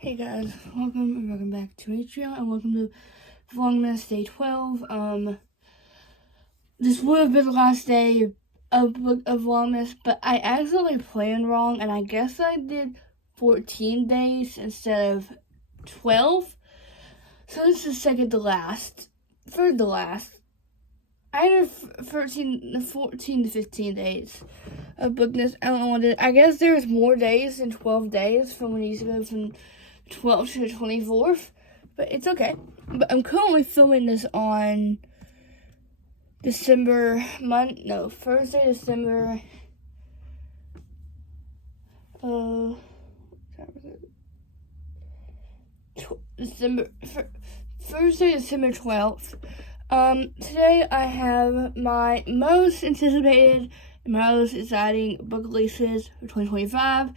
Hey guys, welcome back to my channel, and welcome to Vlogmas Day 12. This would have been the last day of Vlogmas, but I accidentally planned wrong, and I guess I did 14 days instead of 12. So this is third to last. I had 14 to 15 days of Bookmas. I don't know what it is. I guess there's more days than 12 days from when you used to go from 12th to the 24th, but it's okay. But I'm currently filming this on December 20th. Today I have my most anticipated and most exciting book releases for 2025.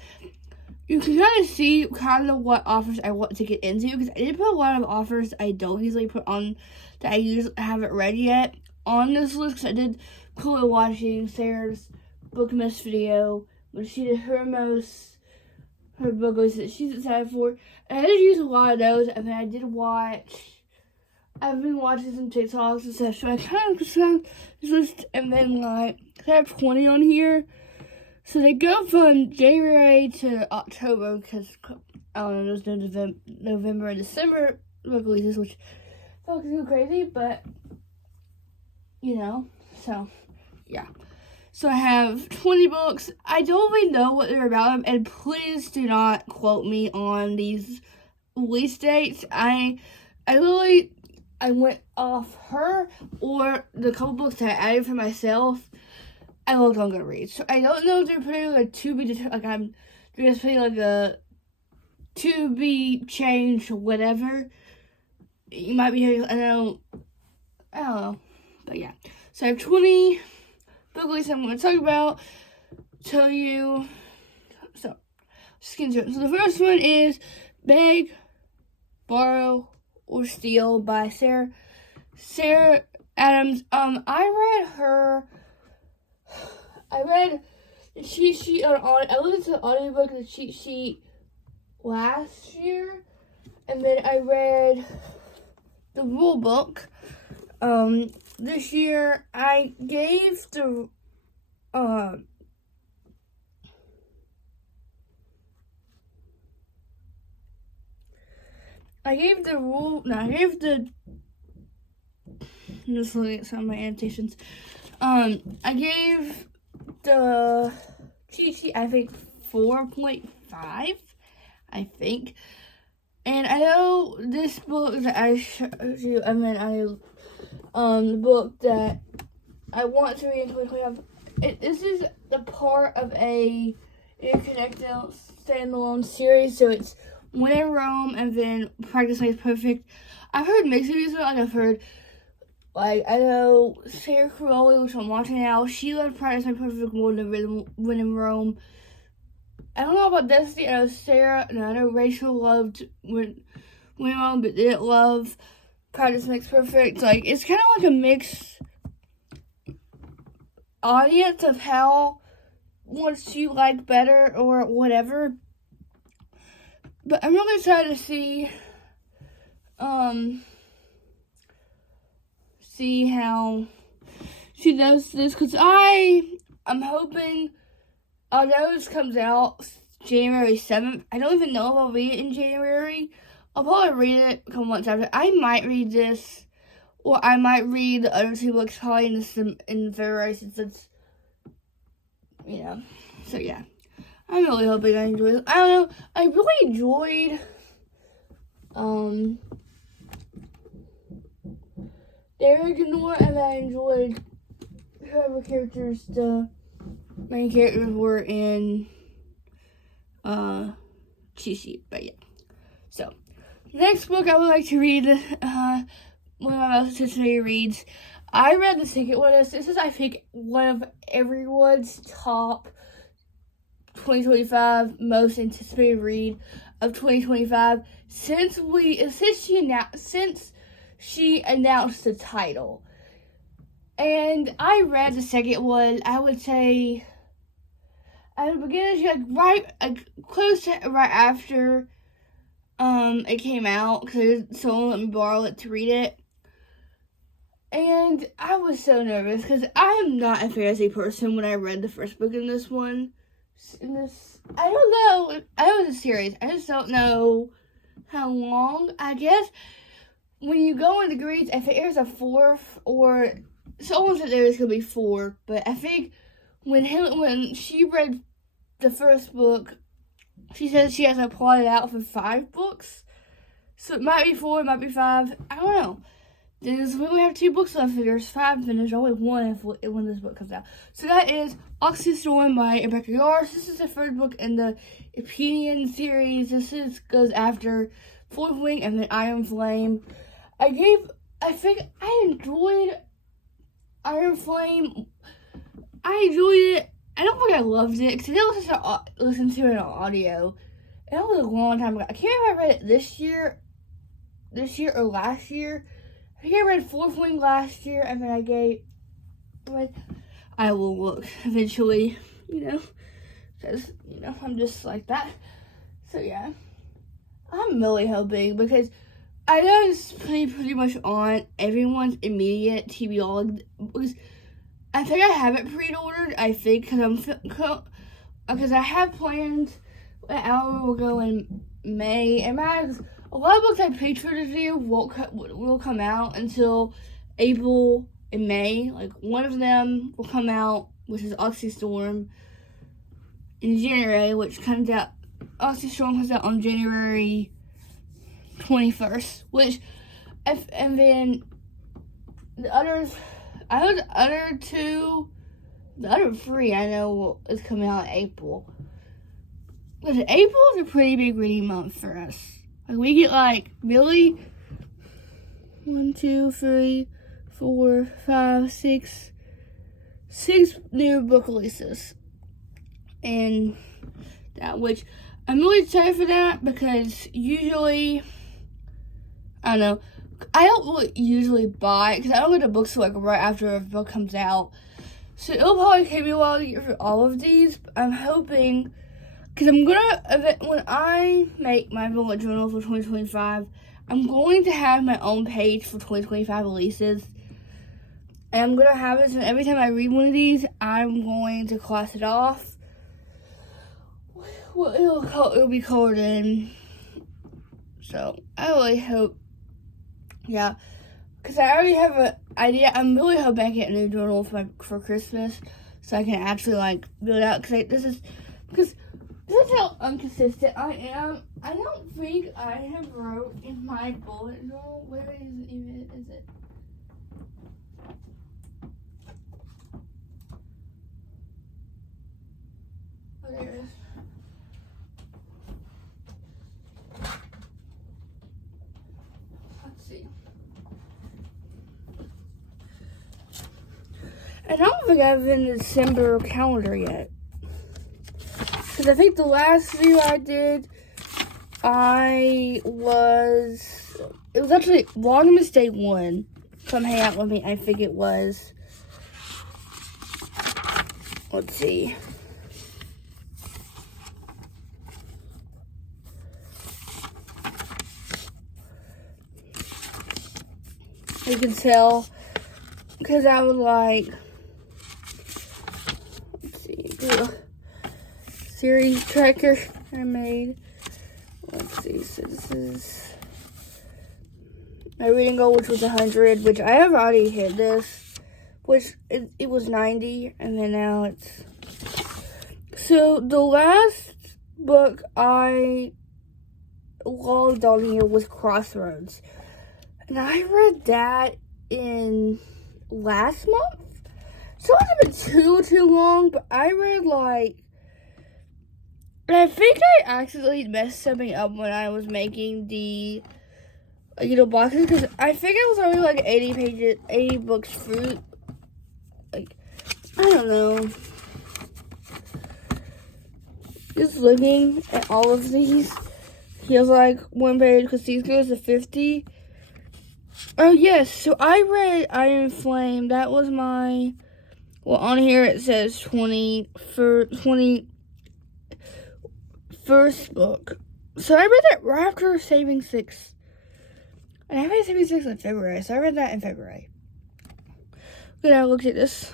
You can kind of see what offers I want to get into, because I did put a lot of offers I don't usually put on, that I usually haven't read yet, on this list, because I did currently watching Sarah's Bookmas video when she did her book list that she's excited for, and I did use a lot of those. And then I've been watching some TikToks and stuff, so I kind of just found this list, and then I have 20 on here. So they go from January to October, because I don't know, there's no November and December book releases, which felt too crazy, but so yeah. So I have 20 books. I don't really know what they're about, and please do not quote me on these release dates. I went off her or the couple books that I added for myself. I looked on Goodreads, so I don't know if they're putting they're just putting a to be changed or whatever. You might be hearing, I don't know, but yeah. So I have 20 book releases I'm going to talk about, tell you. So just get into it. So the first one is Beg, Borrow, or Steal by Sarah Adams. I read the cheat sheet I listened to the audiobook of the cheat sheet last year, and then I read the rule book. This year I gave the just looking at some of my annotations. I gave the cheat sheet, I think, 4.5, I think. And I know this book that I showed you, the book that I want to read in 2025. This is the part of a interconnected standalone series, so it's When in Rome and then Practice Makes Perfect. I've heard mixed reviews, I know Sarah Crowley, which I'm watching now, she loved Practice Makes Perfect more than When in Rome. I don't know about Destiny. I know Rachel loved When in Rome, but didn't love Practice Makes Perfect. It's kind of like a mixed audience of how ones you like better or whatever. But I'm really excited to see how she does this, because I'm hoping, although this comes out January 7th, I don't even know if I'll read it in January. I'll probably read it a couple months after. I might read this, or I might read the other two books probably in February, since it's, so yeah. I'm really hoping I enjoy this. I don't know, I really enjoyed, Derek and Nora, and I enjoyed whoever characters the main characters were in cheat sheet, but yeah. So the next book I would like to read, one of my most anticipated reads. I read the second one. This is, I think, one of everyone's top 2025 most anticipated read of 2025 since she announced the title. And I read the second one, I would say, at the beginning, close to right after it came out because someone let me borrow it to read it. And I was so nervous because I am not a fantasy person when I read the first book in this one. I don't know. I know it's a series. I just don't know how long. I guess when you go into grades, if there's a fourth, or someone said there was going to be 4, but I think when she read the first book, she said she has to plot it out for 5 books. So it might be 4, it might be 5. I don't know. We only have 2 books left. If there's 5, then there's only 1 when this book comes out. So that is Oxy Storm by Rebecca Yarros. This is the 3rd book in the Opinion series. Goes after Fourth Wing and then Iron Flame. I think I enjoyed Iron Flame. I enjoyed it. I don't think I loved it because I didn't listen to it on audio. And that was a long time ago. I can't remember if I read it this year or last year. I think I read Fourth Wing last year, and then I will look eventually, because, I'm just like that. So, yeah. I'm really hoping, because I know it's pretty much on everyone's immediate TBR, because I think I have it pre-ordered, because I have planned that Hour will go in May, and a lot of books I paid for this year will come out until April and May. Like, one of them will come out, which is Oxy Storm, in January, which comes out, Oxy Storm comes out on January 21st, and then the other 3 I know is coming out in April. But April is a pretty big reading month for us. Like, we get, really 1, 2, 3, 4, 5, 6 new book releases. And that, which I'm really excited for that because usually, I don't know, I don't really usually buy, because I don't go to bookstore right after a book comes out. So it'll probably take me a while to get through all of these. But I'm hoping, because when I make my bullet journal for 2025, I'm going to have my own page for 2025 releases. And I'm going to have it, so every time I read one of these, I'm going to cross it off. Well, it'll be colored in. So, I really hope, yeah. Because I already have an idea. I'm really hoping I get a new journal for Christmas, so I can actually, build out. Because this is how inconsistent I am. I don't think I have wrote in my bullet journal. Where is it? Oh, there it is. Let's see. And I don't think I have a December calendar yet. Because I think the last video I did, it was actually Vlogmas Day 1. Come hang out with me, I think it was. Let's see. You can tell, because I was let's see, series tracker I made. Let's see, so this is my reading goal, which was 100, which I have already hit this, which it was 90, and then now it's, so the last book I logged on here was Crossroads. And I read that in last month. So it hasn't been too long, but I read and I think I accidentally messed something up when I was making the boxes, because I think it was only 80 pages, 80 books through. I don't know. Just looking at all of these, feels like one page, because these goes to 50. Oh, yes. So I read Iron Flame. That was my, on here it says 21st book. So I read that right after Saving 6. And I read Saving 6 in February, so I read that in February. Then I looked at this.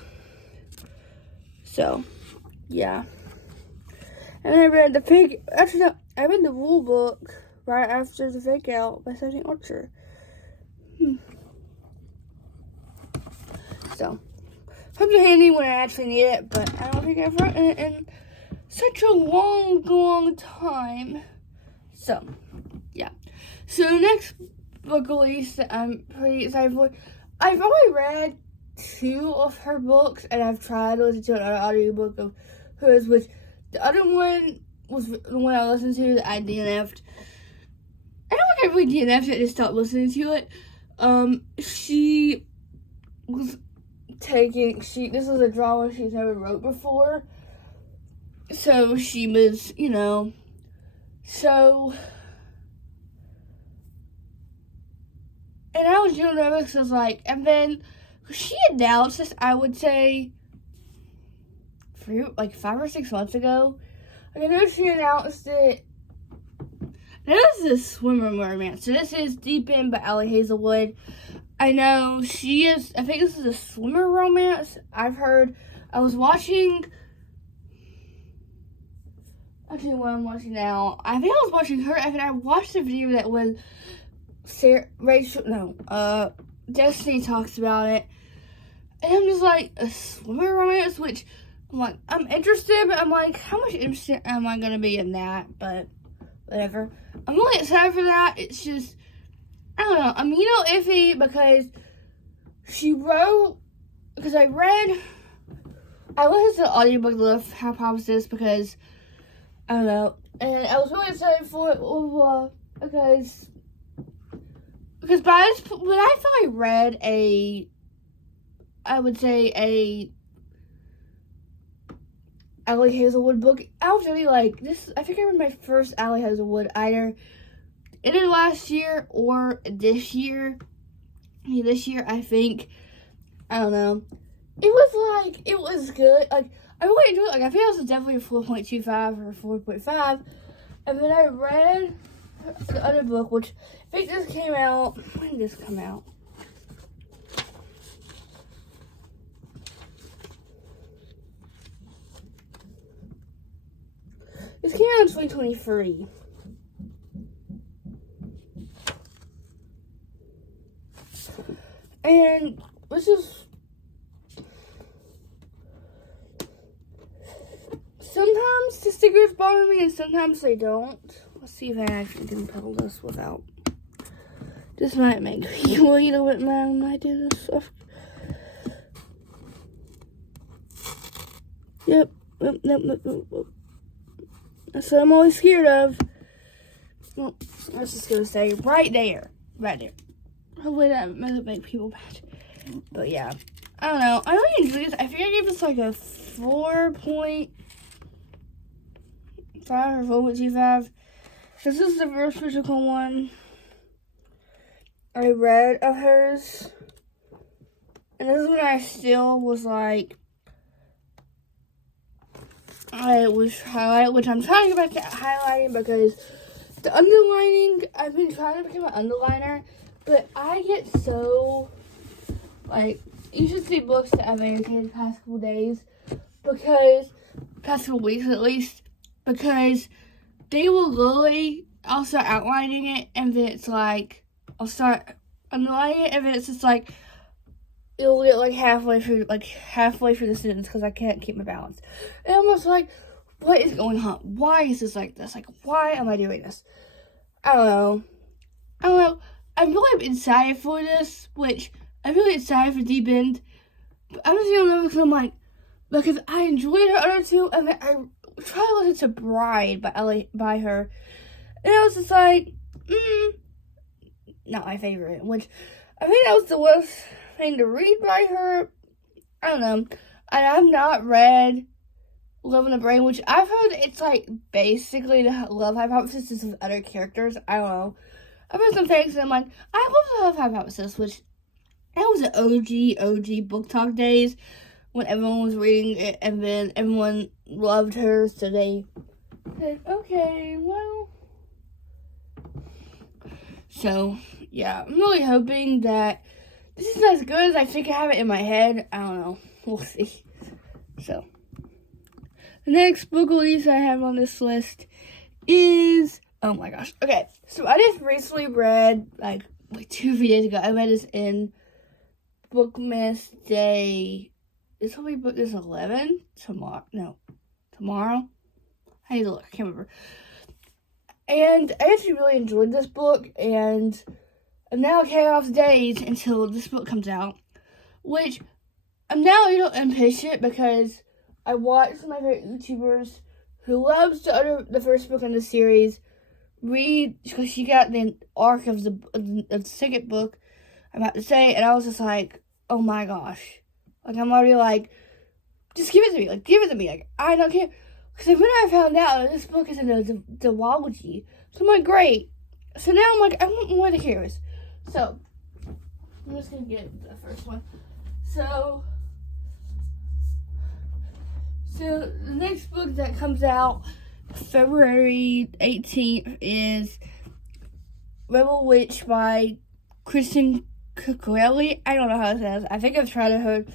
So, yeah. And then I read the fake, actually no, I read the rule book right after the Fake Out by Stephanie Archer. So, comes in handy when I actually need it, but I don't think I've read it in such a long time. So, yeah. So, the next book release that I'm pretty excited for, I've only read 2 of her books, and I've tried to listen to another audiobook of hers, which the other one was the one I listened to that I DNF'd. I don't think I really DNF'd it, I just stopped listening to it. She was this was a drama she's never wrote before. So she was, and I was doing nervous, I was like, and then she announced this, I would say, 5 or 6 months ago. I know she announced it. This is a swimmer romance. So this is Deep End by Allie Hazelwood. I know I think this is a swimmer romance. I've heard, I was watching, actually what I'm watching now, I think I was watching her, and I watched the video that when Destiny talks about it, and I'm just like, a swimmer romance, which I'm like, I'm interested, but I'm like, how much interested am I going to be in that? But whatever. I'm really excited for that. It's just, I don't know. I'm iffy because I listened to the audiobook of Hypothesis because, I don't know, and I was really excited for it because by this, when I thought I read I would say a Allie Hazelwood book, I was really like, I think I read my first Allie Hazelwood either ended last year or this year. This year, I think, I don't know. It was good. Like, I really enjoyed it. Like, I think it was definitely a 4.25 or 4.5. And then I read the other book, which I think this came out. When did this come out? This came out in 2023. And this is, sometimes the stickers bother me and sometimes they don't. Let's see if I actually can pull this without. This might make me a little bit mad when I do this stuff. Yep. Nope. That's what I'm always scared of. Well, let's just go stay right there. Hopefully that doesn't make people mad. But yeah, I don't know. I really enjoy this. I think I gave this like a 4.5 or 4.25. This is the first physical one I read of hers. And this is when I still was like, I was highlighting, which I'm trying to get back to highlighting because the underlining, I've been trying to become an underliner, but I get so, like, you should see books that I've annotated the past couple days, past couple weeks at least, because they will literally, I'll start outlining it, and then it's like, I'll start underlining it, and then it's just like, it'll get like halfway through the sentence because I can't keep my balance. And I'm just like, what is going on? Why is this like this? Like, why am I doing this? I don't know. I'm really excited for this, which I'm really excited for Deep End. But I'm just gonna because I'm like, because I enjoyed her other two, and then I tried to listen to Bride by her, and I was just like, not my favorite. Which I think that was the worst thing to read by her. I don't know. I have not read Love in the Brain, which I've heard it's like basically the love hypothesis with other characters. I don't know. I've heard some things and I'm like, I love the love hypothesis, which that was the OG book talk days when everyone was reading it and then everyone loved her, so they said, okay, well, So, yeah, I'm really hoping that this is as good as I think I have it in my head. I don't know. We'll see. So, the next book release I have on this list is, oh my gosh. Okay, so I just recently read, like 2 days ago, I read this in Vlogmas day, this will be book is 11? Tomorrow? I need to look, I can't remember. And I actually really enjoyed this book, and I'm now counting off days until this book comes out, which I'm now a little impatient because I watched one of my favorite YouTubers who loves the first book in the series read, because she got the arc of the second book I'm about to say, and I was just like, oh my gosh. Like, I'm already like, just give it to me. Like, give it to me. Like, I don't care. Because when I found out that this book is in a duology, so I'm like, great. So now I'm like, I want more of the characters. So, I'm just going to get the first one. So, the next book that comes out February 18th is Rebel Witch by Kristen Cucurelli. I don't know how it says. I think I've tried to heard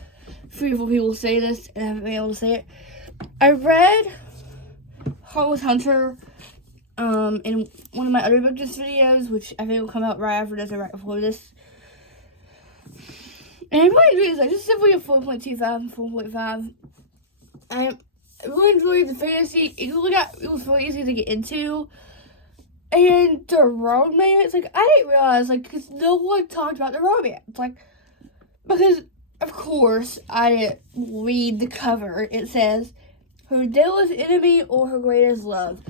3 or 4 people say this and I haven't been able to say it. I read Heartless Hunter in one of my other book list videos, which I think will come out right after this or right before this. And I really enjoyed this. Like, this is definitely a 4.25 and 4.5. I really enjoyed the fantasy. It was really easy to get into. And the romance, like, I didn't realize, like, because no one talked about the romance. Like, because, of course, I didn't read the cover. It says, her deadliest enemy or her greatest love.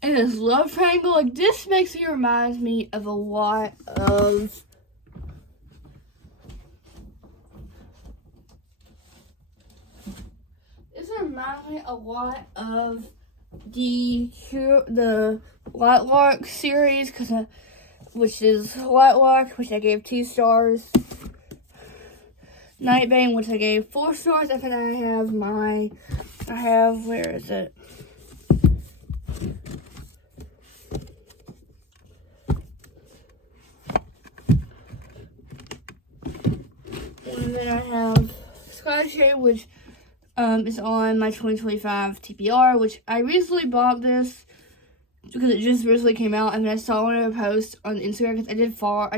And this love triangle, like, this reminds me of a lot of the Lightlark series, which is Lightlark, which I gave 2 stars. Nightbane, which I gave 4 stars. And then I have, where is it? And then I have Skyshade, which is on my 2025 TPR, which I recently bought this because it just recently came out, and then I saw one of her posts on Instagram, because I did follow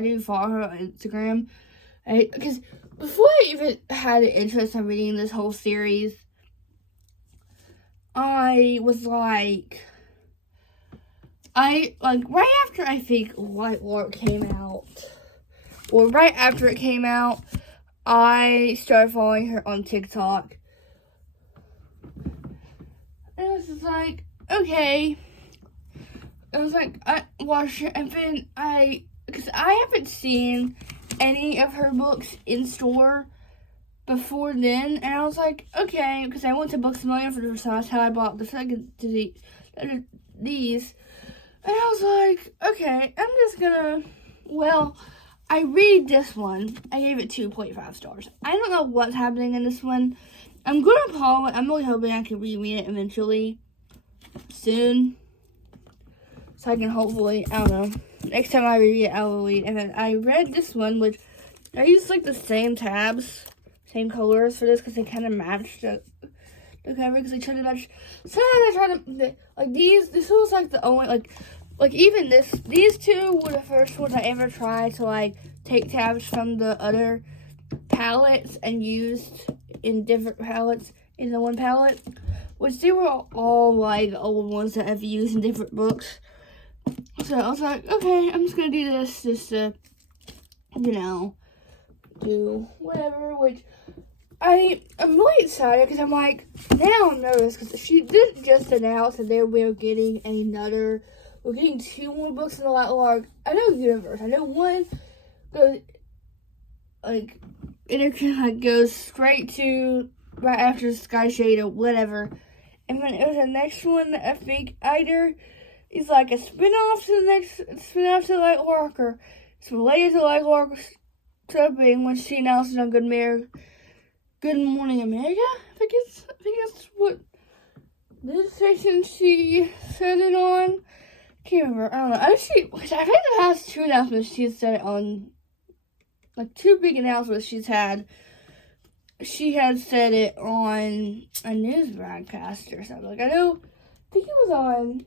her on Instagram. Because before I even had an interest in reading this whole series, I was like, right after I think Lightlark came out, or right after it came out, I started following her on TikTok. And I was just like, okay. I was like, I watched it, and then because I haven't seen any of her books in store before then, and I was like, okay, because I went to Books A Million for the first time. That's how I bought the second to these. And I was like, okay, I'm just gonna, I read this one. I gave it 2.5 stars. I don't know what's happening in this one. I'm gonna pause it. I'm really hoping I can reread it eventually, soon. So I can hopefully, I don't know, next time I read it, I will read. And then I read this one, which I used like the same tabs, same colors for this, because they kind of matched the cover, because they tried to match. Sometimes I try to, like this was like the only, like even these 2 were the first ones I ever tried to like take tabs from the other palettes and used in different palettes in the one palette, which they were all like old ones that I've used in different books. So I was like, okay, I'm just gonna do this just to, do whatever, which I'm really excited, because I'm like, now I'm nervous, because she didn't just announce that we're getting 2 more books in the Lightlark. I know Universe. I know one goes, goes straight to right after Skyshade or whatever. And then there's the next one that I think either is like a spin-off to the Lightlark, or it's related to Lightlark something when she announced it on Good Morning America. I think that's what this station she said it on. can't remember. I don't know. I think the past two announcements she's said it on, like, two big announcements she's had. She had said it on a news broadcast or something. Like, I think it was on.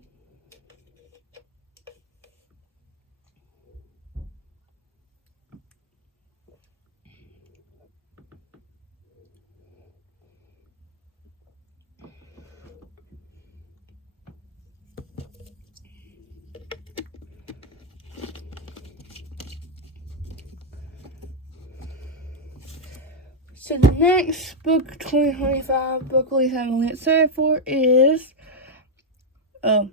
So the next book, 2025 book release I'm really excited for is The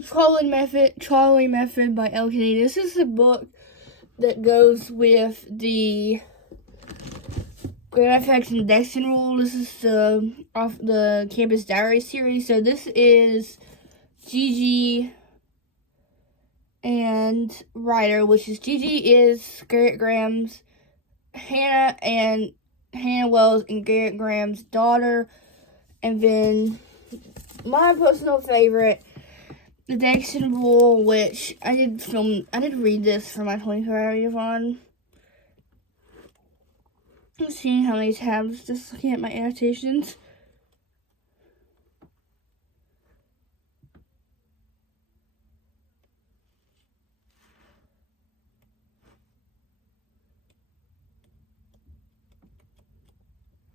Trolley Method by LKD. This is the book that goes with the Grand Effects and Dexton Rule. This is the Campus Diary series. So this is Gigi and Ryder, which is Gigi is Garrett Graham's, Hannah Wells and Garrett Graham's daughter. And then my personal favorite, the Dexton Rule, which I did read this for my 24-hour readathon. I'm seeing how many tabs, just looking at my annotations.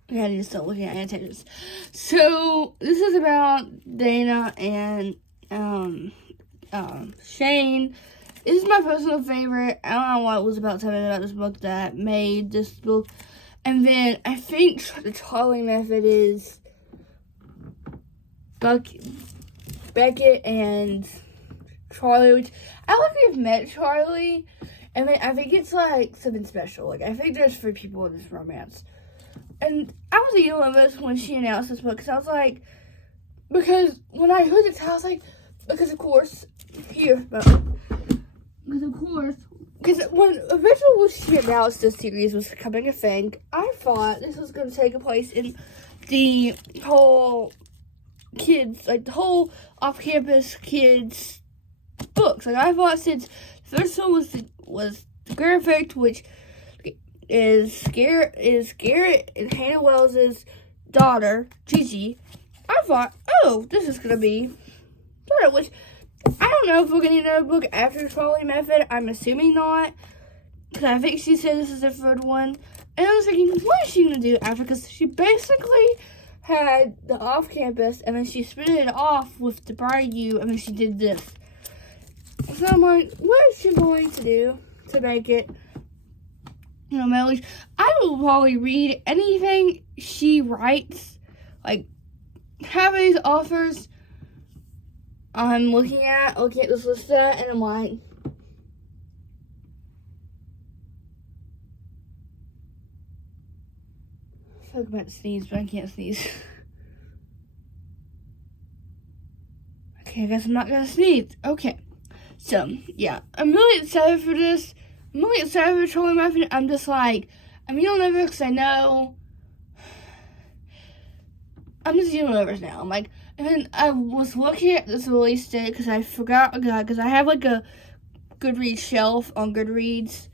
Yeah, I need to start looking at annotations. So this is about Dana and Shane. This is my personal favorite. I don't know what was about telling me about this book that made this book. And then I think the Trolley Method is Beckett and Charlie, which I don't think I've met Charlie. And then I think it's like something special. Like, I think there's 3 people in this romance. And I was a little nervous when she announced this book, because I was like, because when I heard it, I was like, because when originally she announced this series was becoming a thing, I thought this was going to take place in the whole kids, like the whole off-campus kids books. Like, I thought since the first one was the Grand Effect, which is Garrett and Hannah Wells' daughter, Gigi, I thought, oh, this is going to be better, which I don't know if we're going to need another book after the Trolley Method. I'm assuming not, because I think she said this is the 3rd one. And I was thinking, what is she going to do after? Because she basically had the off-campus, and then she split it off with the Bayou, and then she did this. So I'm like, what is she going to do to make it, you know, Melody? I will probably read anything she writes. Like, half of these authors I'm looking at this list and I'm like, I feel like I'm about to sneeze, but I can't sneeze. Okay, I guess I'm not gonna sneeze. Okay, so yeah, I'm really excited for this. I'm really excited for the Trolley Method. I'm just like, I'm getting nervous because I know I'm just getting nervous now. I'm like, and then I was looking at this release date because I forgot, because I have like a Goodreads shelf on Goodreads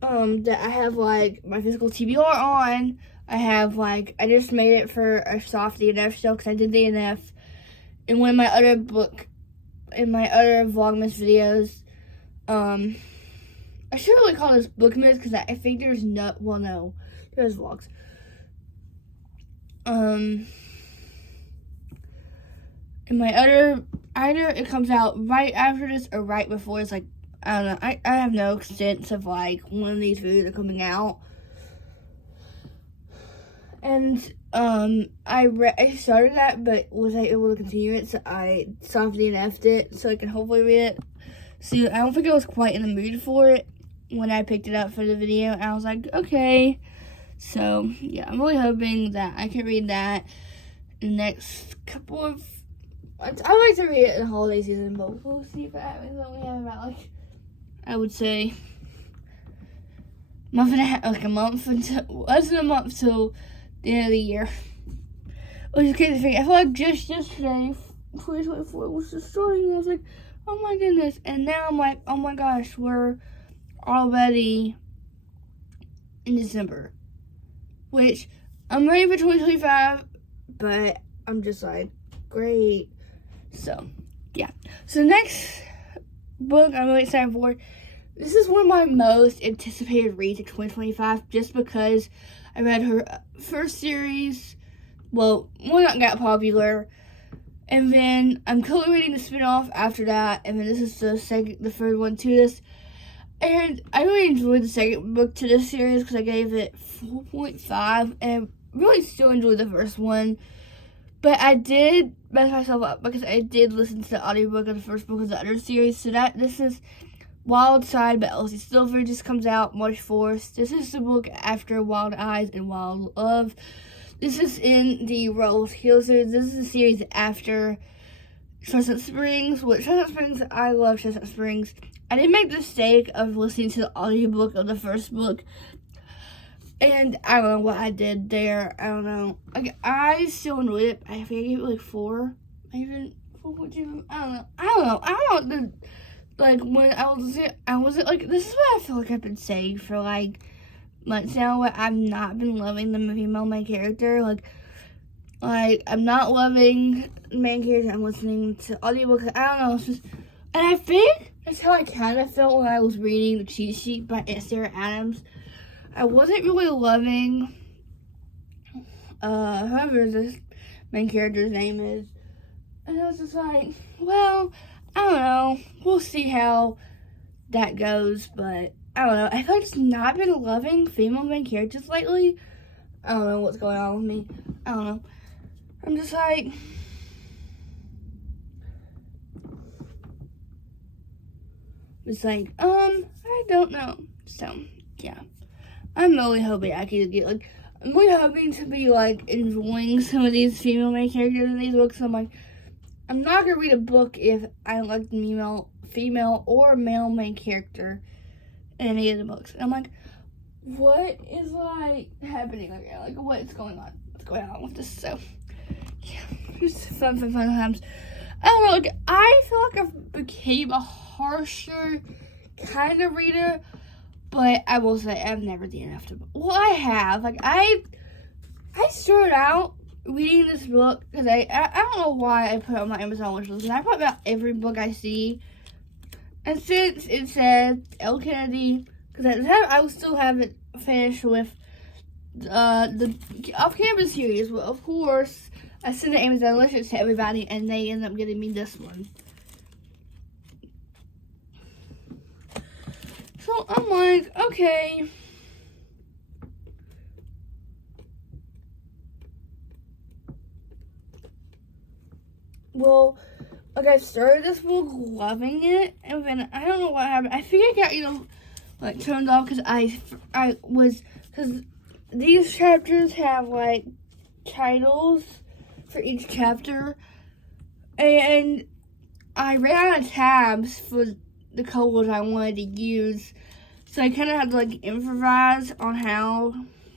that I have like my physical TBR on. I have like, I just made it for a soft DNF show because I did DNF in one of my other Vlogmas videos. I should really call this Bookmas because I think there's there's vlogs. In my either it comes out right after this or right before. It's like, I don't know. I have no sense of like when of these videos are coming out. And I started that, but was I able to continue it? So I soft DNF'd it so I can hopefully read it. So I don't think I was quite in the mood for it when I picked it up for the video. And I was like, okay. So yeah, I'm really hoping that I can read that in the next couple of. I like to read it in the holiday season, but we'll see if it happens. We have about like, I would say, less than a month till the end of the year. Which is crazy thing. I feel like just yesterday 2024 was just starting, and I was like, oh my goodness. And now I'm like, oh my gosh, we're already in December. Which, I'm ready for 2025, but I'm just like, great. So, yeah. So next book I'm really excited for. This is one of my most anticipated reads of 2025, just because I read her first series. Well, one that got popular, and then I'm currently reading the spinoff after that, and then this is the third one to this. And I really enjoyed the second book to this series because I gave it 4.5, and I really still enjoyed the first one. But I did mess myself up because I did listen to the audiobook of the first book of the other series. So this is Wild Side by Elsie Silver, just comes out March 4th. This is the book after Wild Eyes and Wild Love. This is in the Rose Hill series. This is the series after Chestnut Springs. With Chestnut Springs, I love Chestnut Springs. I did make the mistake of listening to the audiobook of the first book. And I don't know what I did there. I don't know. Like, I still enjoyed it. I think I gave it like 4. Even 4.2. I don't know. Like, when I was like, this is what I feel like I've been saying for like months now. Where I've not been loving the female main character. Like I'm not loving the main character. I'm listening to audiobook. I don't know. It's just, and I think that's how I kind of felt when I was reading the cheat sheet by Sarah Adams. I wasn't really loving whoever this main character's name is. And I was just like, well, I don't know. We'll see how that goes, but I don't know. I feel like I've not been loving female main characters lately. I don't know what's going on with me. I don't know. I'm just like, I don't know. So, yeah. I'm really hoping I can get, like, I'm really hoping to be, like, enjoying some of these female main characters in these books. I'm like, I'm not going to read a book if I don't like the female or male main character in any of the books. And I'm like, what is, like, happening? Like, what's going on? What's going on with this? So, yeah, just fun times. I don't know, like, I feel like I've became a harsher kind of reader, but I will say I've never done enough to. Well, I have. Like, I started out reading this book because I don't know why I put it on my Amazon wish list. And I put about every book I see. And since it said L. Kennedy, because at the time I still haven't finished with the off-campus series. Well, of course, I sent the Amazon list to everybody, and they ended up getting me this one. So I'm like, okay. Well, like, I started this book loving it, and then I don't know what happened. I think I got, like, turned off because these chapters have, like, titles for each chapter, and I ran out of tabs for the colors I wanted to use, so I kind of had to, like, improvise on how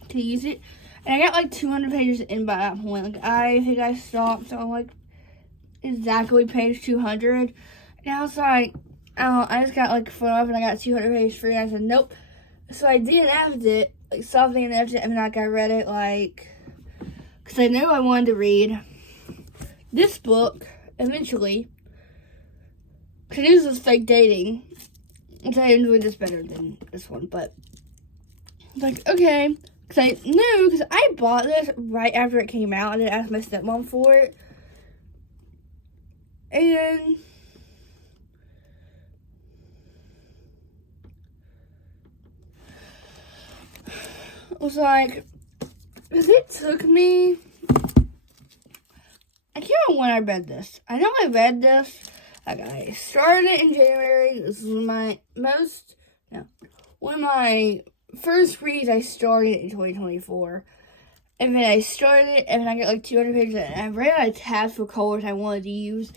to use it. And I got like 200 pages in by that point. Like, I think I stopped on like exactly page 200, and I was like, I just got like fun off, and I got 200 pages free, and I said nope. So I DNF'd it, like stopped DNF'd it, and then like I read it like, because I knew I wanted to read this book eventually. Because this was fake dating, which I enjoyed this better than this one, but like, okay, because I knew, because I bought this right after it came out. I didn't ask my stepmom for it, and it was like, because it took me, I can't remember when I read this. I know I read this. Like, I started it in January. This is one of my first reads I started in 2024. And then I started it, and then I got like 200 pages, and I ran out of tabs for colors I wanted to use.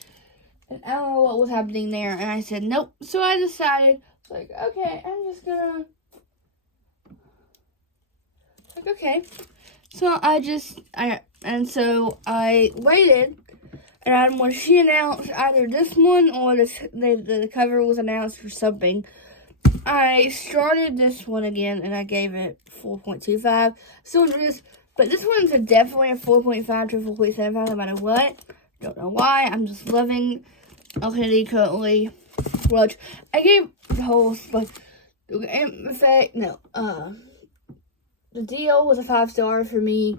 And I don't know what was happening there, and I said nope. So I decided, like, okay, I'm just gonna, like, okay. So so I waited And when she announced either this one or the cover was announced for something, I started this one again and I gave it 4.25. So it is, but this one's definitely a 4.5 to 4.75 no matter what. Don't know why. I'm just loving Alkindi currently. Which I gave the whole like, in fact, no, the deal was a 5-star for me.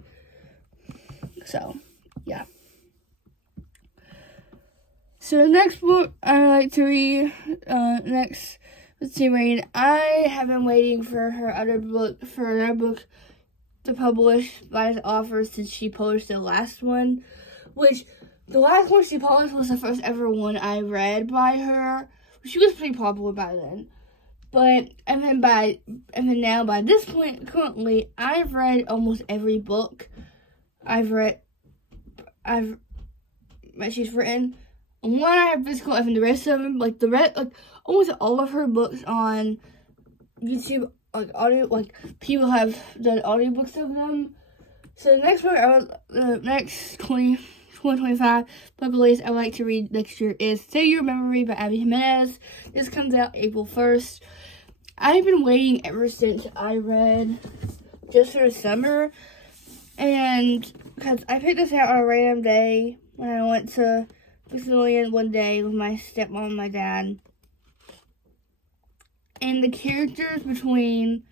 So yeah. So the next book I like to read, let's read. I have been waiting for another book to publish by the author since she published the last one, which the last one she published was the first ever one I read by her. She was pretty popular by then, but and then now by this point currently I've read almost every book that she's written. And one I have physical, and the rest of them, almost all of her books on YouTube, audio, people have done audiobooks of them. So the next book, the next 2025 book release I would like to read next year is Say Your Memory by Abby Jimenez. This comes out April 1st. I've been waiting ever since I read Just for the Summer, and because I picked this out on a random day when I went to Brazilian one day with my stepmom and my dad. And the characters between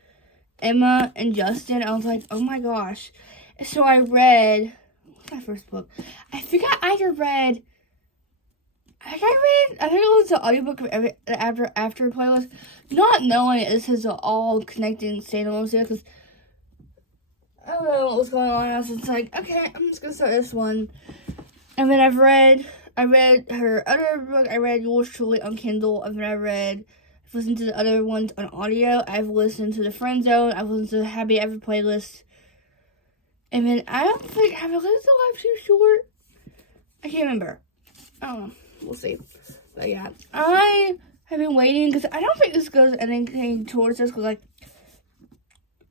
Emma and Justin, I was like, oh my gosh. So I read, what's my first book? I think I think it was the audiobook of after playlist, not knowing this is all connected and standalone series, because I don't know what was going on. I was just like, okay, I'm just gonna start this one. And then I read her other book. I read Yours Truly on Kindle. And then I've listened to the other ones on audio. I've listened to The Friend Zone. I've listened to the Happy Ever playlist. And then I don't think, have I listened to Life Too Short? I can't remember. I don't know. We'll see. But yeah, I have been waiting because I don't think this goes anything towards this. Cause I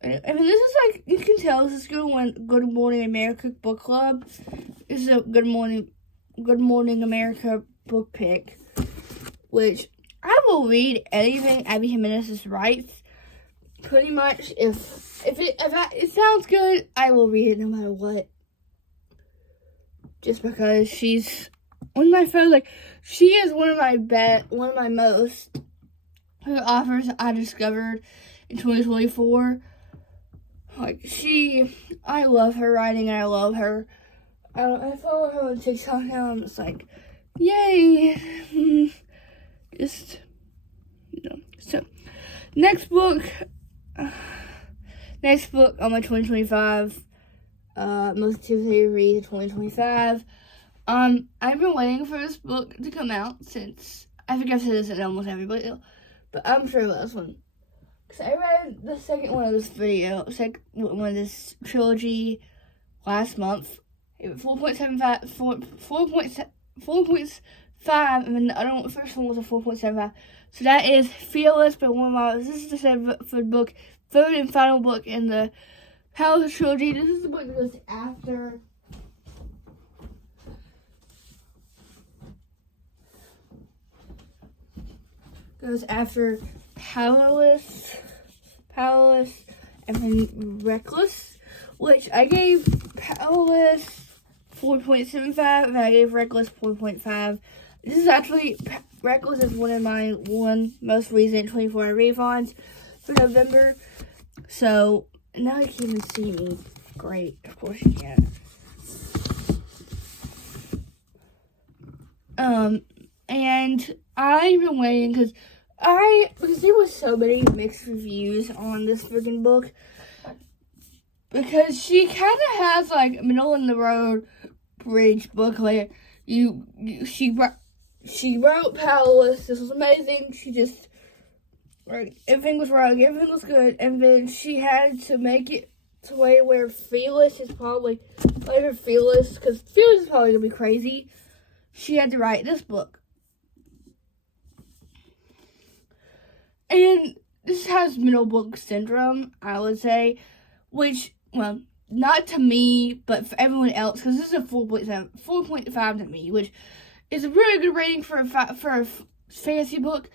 mean, this is you can tell this is Good Morning America book club. This is a Good Morning America book pick, which I will read anything Abby Jimenez writes. Pretty much, if it sounds good, I will read it no matter what. Just because she's one of my friends, she is one of my most authors I discovered in 2024. I love her writing, and I love her. I follow her on TikTok now. I'm just like, yay! Just, So, next book on my 2025 most anticipated read of 2025. I've been waiting for this book to come out since I think I've said this in almost every video, but I'm sure about this one. Because I read the second one of this one of this trilogy last month. It was 4.5, and then the first one was a 4.75. So that is Fearless by this is the third book, third and final book in the Palace trilogy. This is the book that goes after Powerless, and then Reckless, which I gave Powerless 4.75, and I gave Reckless 4.5. This is actually, Reckless is one of my most recent 24-hour refunds for November. So, now you can even see me. Great, of course you can. And I've been waiting because there was so many mixed reviews on this freaking book, because she kind of has middle in the road bridge book. She wrote Powerless. This was amazing. She just everything was wrong, everything was good, and then she had to make it to where Fearless is probably Fearless, because Fearless is probably gonna be crazy. She had to write this book. And this has middle book syndrome, I would say, which, not to me, but for everyone else, because this is a 4.5 to me, which is a really good rating for a fantasy book,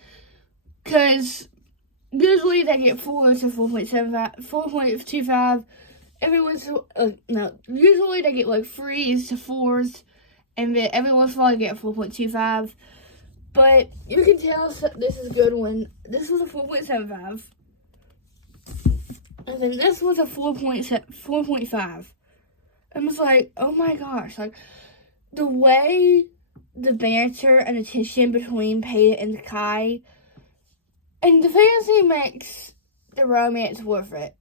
because usually they get 4 to 4.75, 4.25. Everyone's usually they get like 3s to 4s, and then every once in a while they get 4.25. But you can tell this is a good one. This was a 4.75. And then this was a 4.5. I was like, oh my gosh. Like, the way the banter and the tension between Peyton and Kai, and the fantasy makes the romance worth it.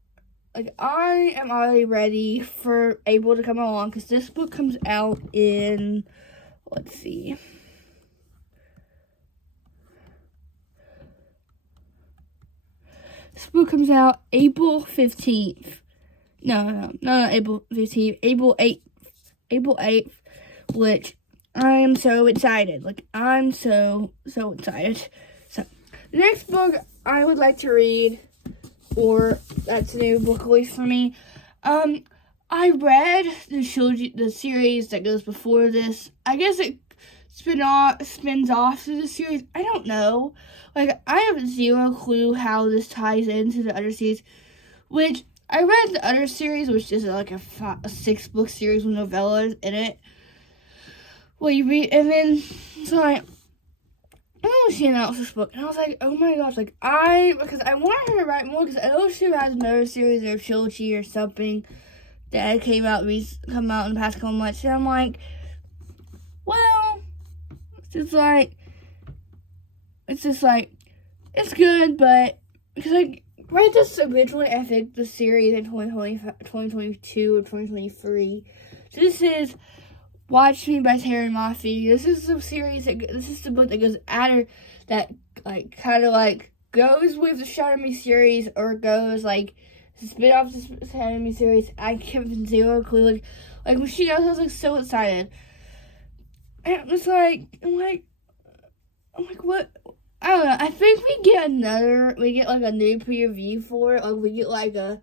Like, I am already ready for April to come along, because this book comes out in, let's see. This book comes out April 15th. No, April 15th. April 8th, which I am so excited. Like, I'm so excited. So, the next book I would like to read, or that's a new book release for me. I read the series that goes before this. I guess it spins off to the series. I don't know. Like, I have zero clue how this ties into the other series, which I read the other series, which is like a 6-book series with novellas in it. Well, you read, and then, so I don't see an this book, and I was like, oh my gosh, like, because I wanted her to write more, because I know she has another series or trilogy or something that came out in the past couple months, and I'm like, well, it's good, but, because I read this originally, I think, the series in 2022 or 2023, so this is Watch Me by Terry Moffey. This is the series, this is the book that goes after, that, like, kind of, like, goes with the Shadow Me series, or goes, like, spin off the Shadow Me series. I have zero clue. Like, when she goes, I was, like, so excited. And I'm just like, I'm like, what? I don't know. I think we get, like, a new POV for it. Like, we get, like, a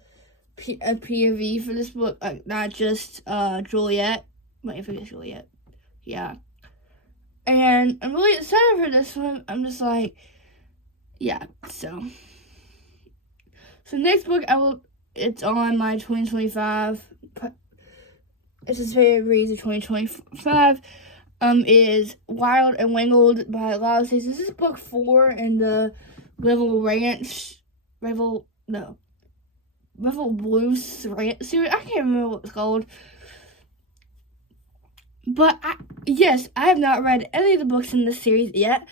POV for this book. Like, not just, Juliet. Wait, I forget Juliet. Yeah. And I'm really excited for this one. I'm just like, yeah, so next book, it's on my 2025, it's his favorite reads of 2025, is Wild and Wangled by Lila Stacy. This is book 4 in the Revel Blues Ranch series. I can't remember what it's called. But, I have not read any of the books in this series yet.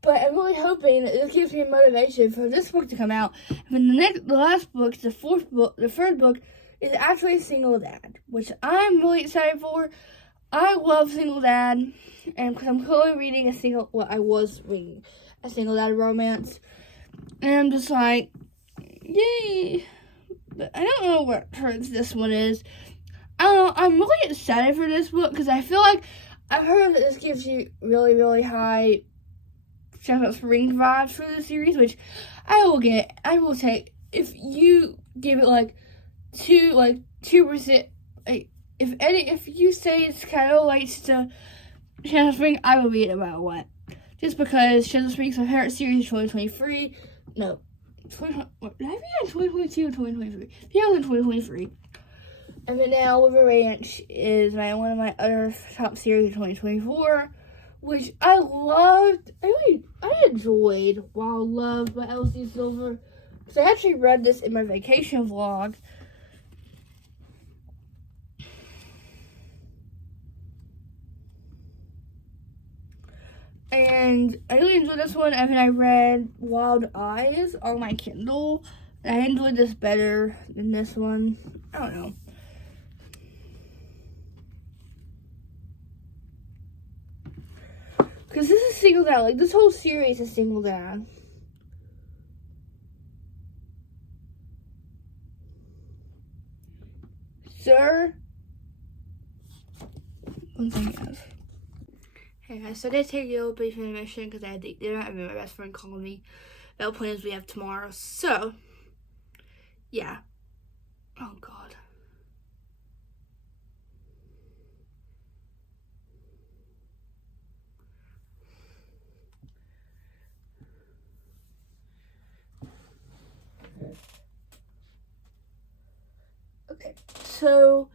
But I'm really hoping that this gives me motivation for this book to come out. And the last book, the third book, is actually Single Dad, which I'm really excited for. I love Single Dad, and because I'm currently reading I was reading a Single Dad romance. And I'm just like, yay. But I don't know what turns this one is. I don't know, I'm really excited for this book, because I feel like I've heard that this gives you really, really high Chestnut Spring vibes for the series, which I will take. If you give it like 2%, if you say it's kind of relates to Chestnut Spring, I will read it about what. Just because Chestnut Spring's my favorite series, 2023. No, did I read in 2022 or 2023? Yeah, it was in 2023. And then now River Ranch is one of my other top series of 2024, which I loved. I enjoyed Wild Love by Elsie Silver, because I actually read this in my vacation vlog. And I really enjoyed this one. And then I read Wild Eyes on my Kindle, and I enjoyed this better than this one. I don't know. Because this is Single Dad. Like, this whole series is Single Dad. Sir. One thing, guys. Hey guys, so I gotta take a little brief intermission because I had dinner and my best friend called me about plans we have tomorrow. So, yeah. Oh, God. So,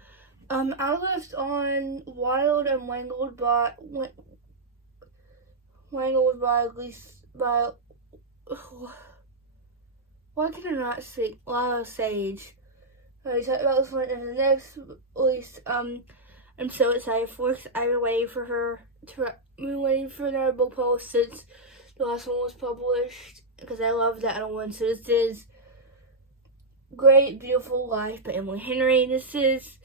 I left on Wild and Wangled by at least by. Why can I not speak? Lila Sage. I talked about this one in the next release. I'm so excited for it. I've been waiting for her to. Been waiting for another book post since the last one was published because I love that other one. So this is Great Beautiful Life by Emily Henry. This is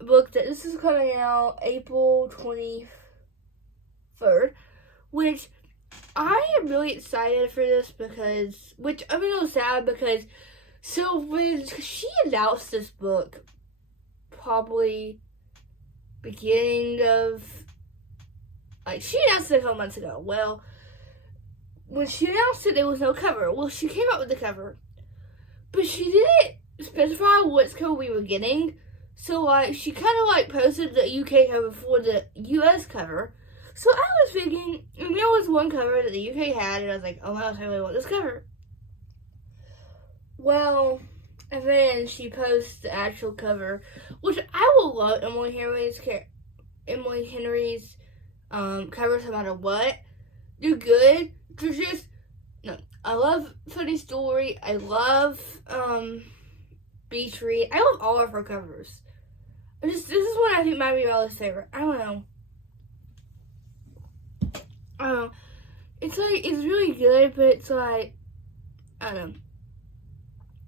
a book that this is coming out April 23rd, which I am really excited for this because, which I'm a little sad because, so when she announced this book, probably beginning of, like, she announced it a couple months ago. Well, when she announced it, there was no cover. Well, she came out with the cover, but she didn't specify what cover we were getting. So, like, she kind of, like, posted the UK cover for the US cover. So I was thinking, and there was one cover that the UK had, and I was like, oh my gosh, I really want this cover. Well, and then she posts the actual cover, which I will love Emily Henry's covers no matter what. They're good. They're just, no. I love Funny Story. I love Beach Read. I love all of her covers. This is one I think might be Bella's favorite. I don't know. It's like, it's really good, but it's like, I don't know.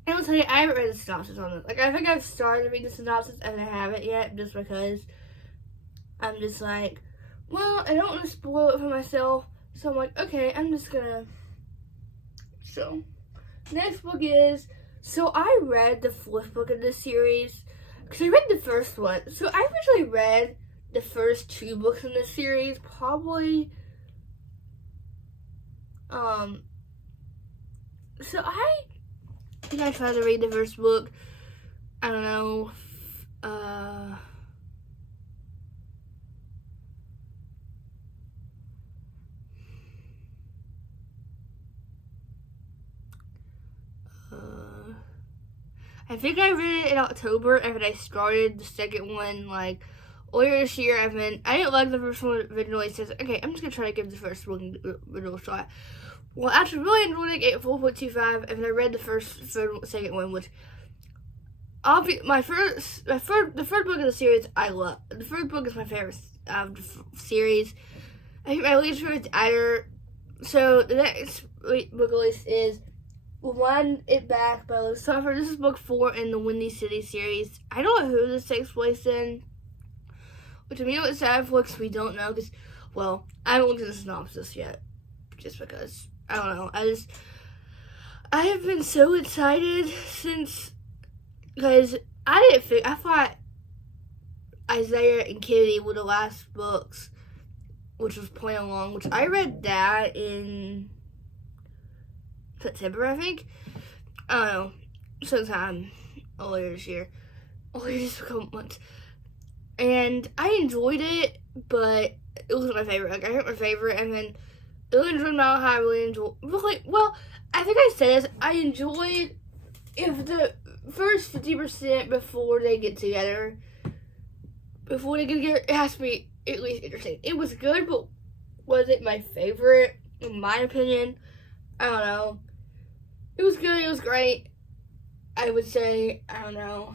I will tell you, I haven't read the synopsis on this. Like, I think I've started to read the synopsis and I haven't yet, just because I'm just like, well, I don't want to spoil it for myself. So I'm like, okay, I'm just gonna. So, next book is, so I read the fourth book of this series, because I read the first one. So I originally read the first two books in this series, probably, so I think I tried to read the first book, I don't know, I think I read it in October, and then I started the second one, like, earlier this year. I didn't like the first one originally, so okay, I'm just gonna try to give the first one a shot. Well, after really enjoying it at 4.25, and then I read the second one, which, the third book of the series I love. The third book is my favorite of the series. I think my least favorite is either. So the next book list is Wind It Back by Liz Suffer. This is book 4 in the Windy City series. I don't know who this takes place in, which I mean, it's sad for because we don't know. Because, well, I haven't looked at the synopsis yet, just because I don't know. I have been so excited since, because I thought Isaiah and Kitty were the last books, which was Playing Along, which I read that in September, I think. I don't know, sometime earlier this year. Earlier this couple months. And I enjoyed it, but it wasn't my favorite. Like, I hit my favorite, and then I really enjoyed Mile High. I really enjoyed, well, I think I said this. I enjoyed if the first 50% before they get together. Before they get together, it has to be at least interesting. It was good, but was it my favorite? In my opinion, I don't know. It was good. It was great. I would say, I don't know.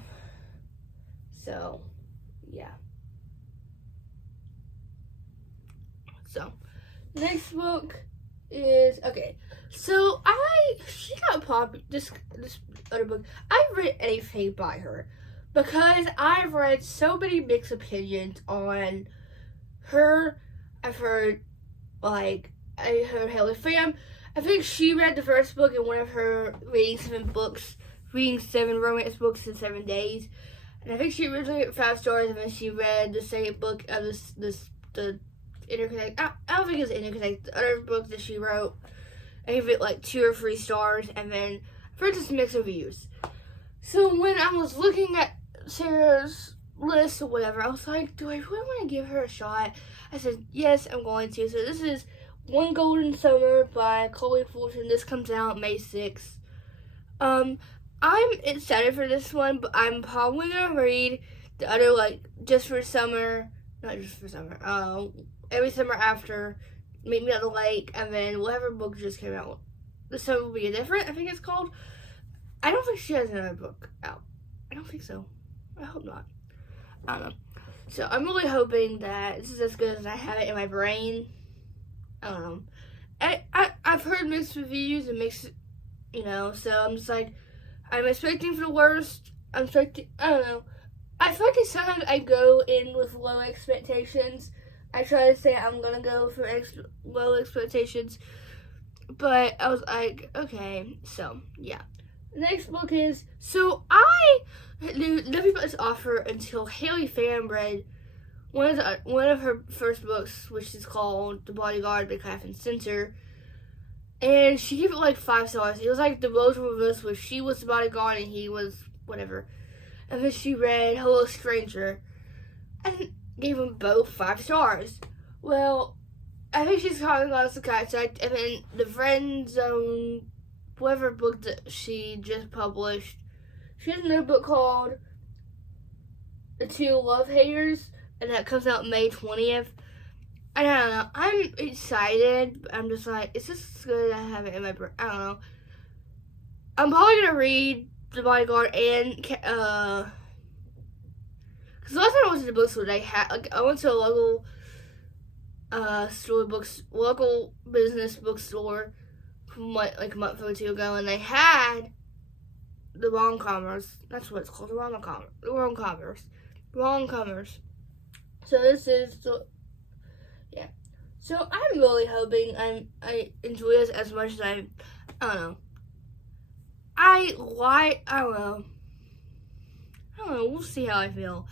So, yeah. So, next book is, okay. So, she got popular, this other book. I've read anything by her because I've read so many mixed opinions on her. I've heard, like, I heard Haley Pham. I think she read the first book in one of her reading 7 romance books in 7 days. And I think she originally got 5 stars, and then she read the second book of the Interconnect. I don't think it was Interconnect. The other book that she wrote, I gave it like 2 or 3 stars, and then for just mixed reviews. So when I was looking at Sarah's list or whatever, I was like, do I really want to give her a shot? I said, yes, I'm going to. So this is One Golden Summer by Chloe Fulton. This comes out May 6th. I'm excited for this one, but I'm probably going to read the other, like, just for summer, not just for summer, every summer after Meet Me at the Lake, and then whatever book just came out. This summer will be different, I think it's called. I don't think she has another book out. I don't think so. I hope not. I don't know. So I'm really hoping that this is as good as I have it in my brain. I don't know. I've heard mixed reviews and mixed, so I'm just like, I'm expecting for the worst. I don't know. I feel like sometimes I go in with low expectations. I try to say I'm gonna go for low expectations, but I was like, okay, so yeah. The next book is, so I knew nothing about this author until Haley Fan read one of her first books, which is called The Bodyguard by Catherine Center, and she gave it like 5 stars. It was like the roles were reversed, where she was the bodyguard and he was whatever. And then she read Hello Stranger and gave them both 5 stars. Well, I think she's calling on the cat side, and then the Friend Zone, whatever book that she just published, she has another book called The Two Love Haters, and that comes out May 20th. I don't know. I'm excited. But I'm just like, it's just good. I have it in my brain. I don't know. I'm probably gonna read The Bodyguard and because last time I went to the bookstore, I went to a local local business bookstore from like a month or 2 ago, and they had the rom-comers. That's what it's called, the rom-comers. So this is yeah. So I'm really hoping I enjoy this as much as I don't know. I don't know. We'll see how I feel.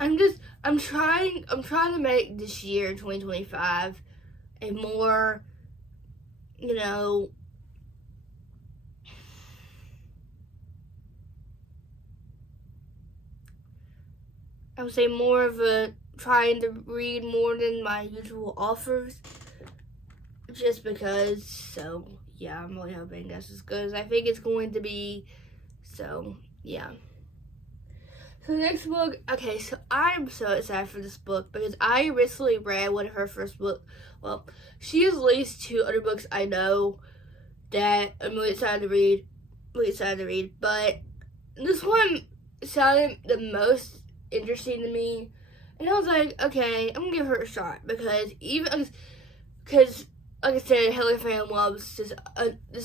I'm trying to make this year, 2025, a more, I would say more of a trying to read more than my usual offers, just because. So yeah, I'm really hoping that's as good as I think it's going to be. So yeah. So the next book, okay, so I'm so excited for this book because I recently read one of her first books. Well, she has released 2 other books I know that I'm really excited to read. But this one sounded the most interesting to me. And I was like, okay, I'm gonna give her a shot because like I said, Haley Fan loves this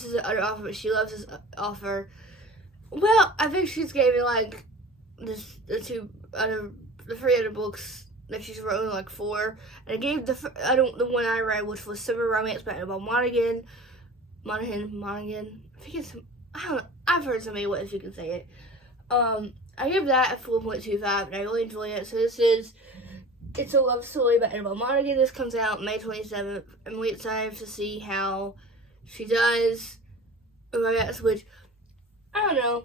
is another author, but she loves this author. Well, I think she's gave me like the 3 other books that she's written, like 4. And I gave the one I read, which was Summer Romance by Annabelle Monaghan. I think it's, I don't know, I've heard somebody what if you can say it. I gave that a 4.25, and I really enjoy it. So this is It's a Love Story by Annabelle Monaghan. This comes out May 27th. I'm really excited to see how she does. Which, I don't know.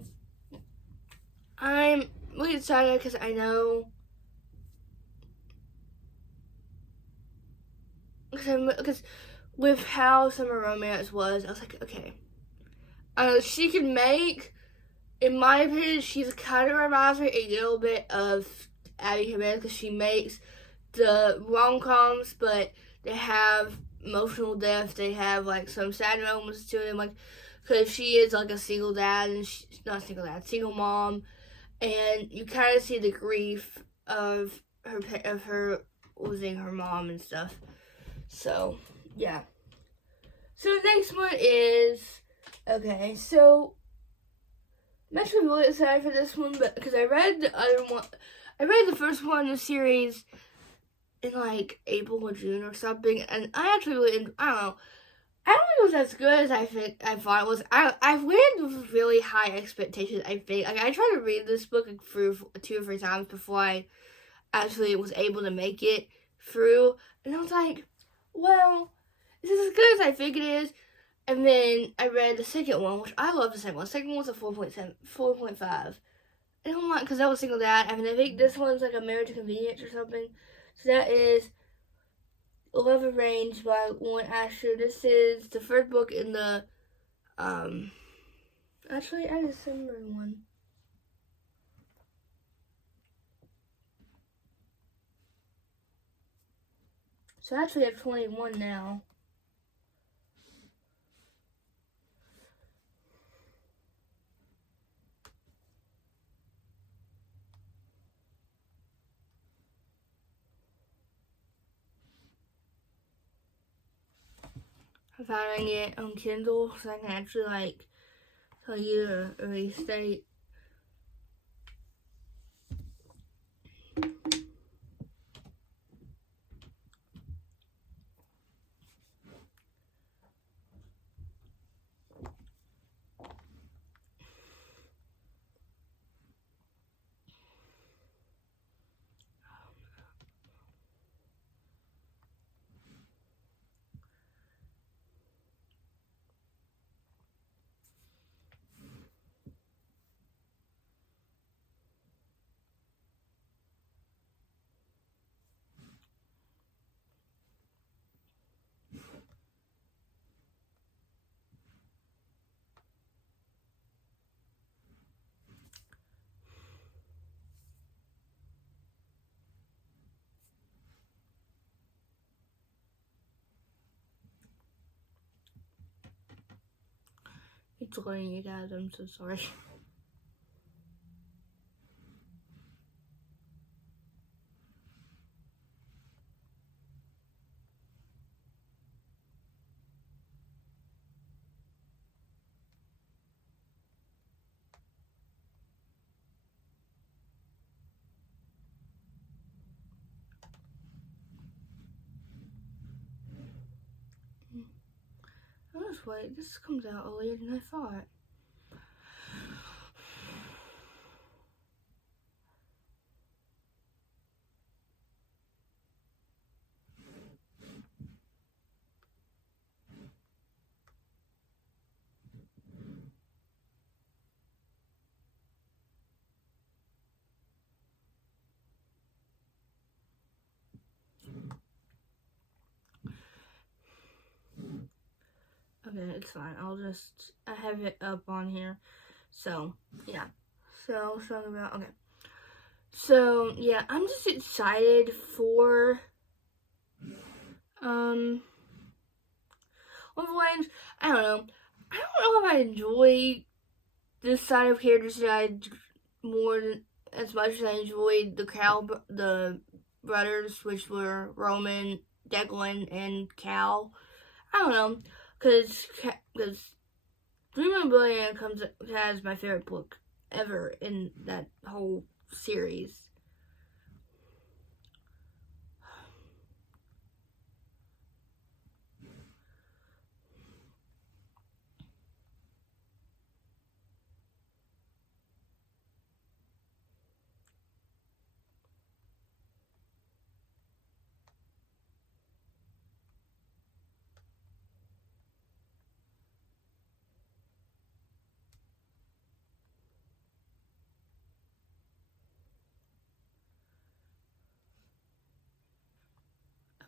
I'm really excited because I know. Because with how Summer Romance was, I was like, okay. She can make, in my opinion, she's kind of reminds me a little bit of Abby Jimenez because she makes the rom-coms, but they have emotional depth. They have like some sad moments to them, like because she is like a single dad and she's not single dad, single mom, and you kind of see the grief of her losing her mom and stuff. So yeah. So the next one is okay. So I'm actually really excited for this one, but because I read the other one, I read the first one in the series in like April or June or something, and I actually really, I don't know. I don't think it was as good as I thought it was. I read with really high expectations, I think. Like, I tried to read this book through 2 or 3 times before I actually was able to make it through. And I was like, well, this is as good as I think it is. And then I read the second one, which I love the second one. The second one was a 4.5. And I'm like, because that was single dad. I mean, I think this one's like a Marriage to Convenience or something. So that is Love Arranged by Lauren Asher. This is the first book in the, actually, I December one. So I actually have 21 now. I'm finding it on Kindle so I can actually like tell you the release date. It's going, you guys. I'm so sorry. Oh, this way, this comes out earlier than I thought. Okay, it's fine. I have it up on here. So, yeah. So, I was talking about, okay. So, yeah, I'm just excited for, Overlands. I don't know. I don't know if I enjoy this side of characters more than, as much as I enjoyed the brothers, which were Roman, Declan, and Cal. I don't know, because Dream of Brilliant has my favorite book ever in that whole series.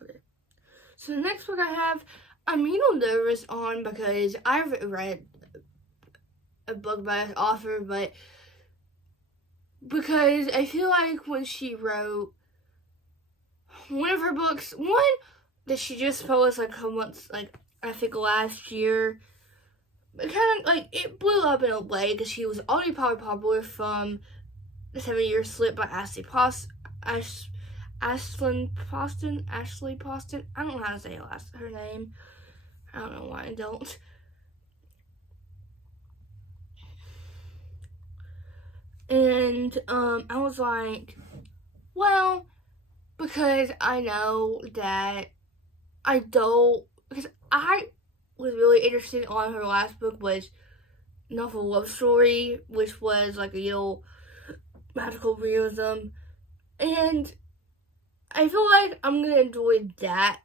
Okay. So the next book I have, I'm a little nervous on because I've read a book by this author, but because I feel like when she wrote one of her books, one that she just published like a month, like I think last year, it kind of like it blew up in a way because she was already probably popular from the 7-Year Slip by Ashley Poston. I don't know how to say her name. I don't know why I don't. And I was like, well, because I know that because I was really interested on her last book was Novel Love Story, which was like a little magical realism, and I feel like I'm gonna enjoy that